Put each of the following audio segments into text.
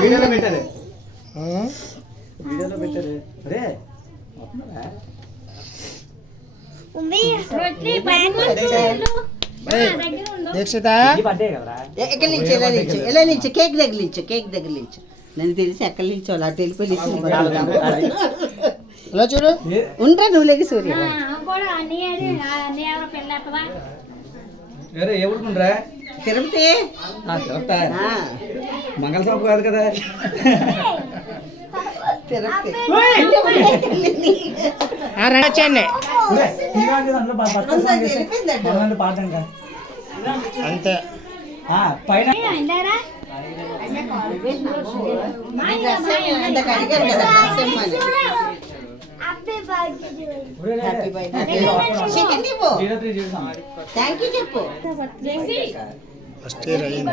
వీడియోలో పెట్టారు అరే దీక్షిత ఎలా నిల్చు కేక్ తగిలించు నన్ను తెలిసి ఎక్కడి నుంచో అలా తెలిపి ఇలా చూడు ఉండరా నువ్వు లేకి సూర్య ఏ ఊరుకుండ్రా తిరుపతి మంగళ షాప్ కాదు కదా తిరుపతి వచ్చండి పాట అంతే పైన థ్యాంక్ యూ చెప్పు ఫస్ట్ ఇయర్ అయ్యింది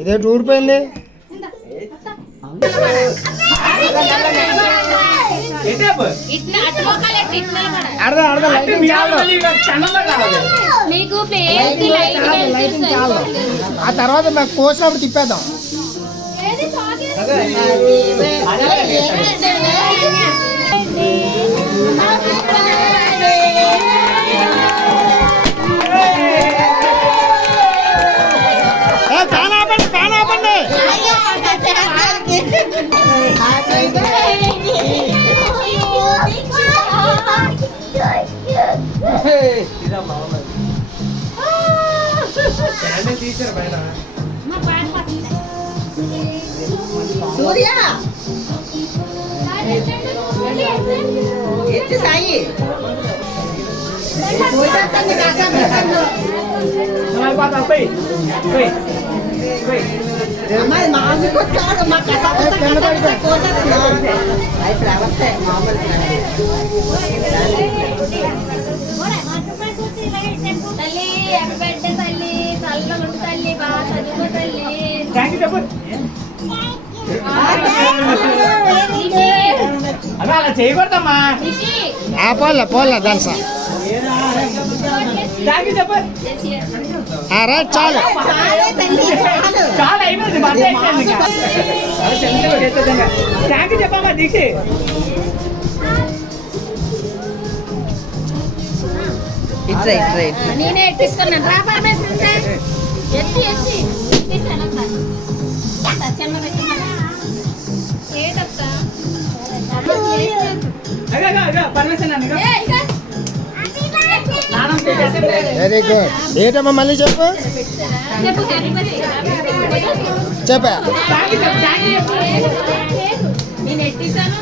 ఇదే ఊడిపోయింది అర్థం అర్థం లైటింగ్ చాలు ఆ తర్వాత మాకు కోసినప్పుడు తిప్పేద్దాం సూర్య ఎత్తి సాయి మాకు కాదు మా ఫ్లవర్స్ మామూలు అలా చేయకూడదమ్మా పోలే దాని రైట్ చాలు చాలా అయిపోయింది థ్యాంక్ యూ చెప్పమ్మా దీక్షి నేనే ఎట్టిస్తున్నాను రా పరమేశ్వర ఎత్తి వెరీ గుడ్ ఏంటమ్మా మళ్ళీ చెప్పు చెప్పా నేను ఎట్టిస్తాను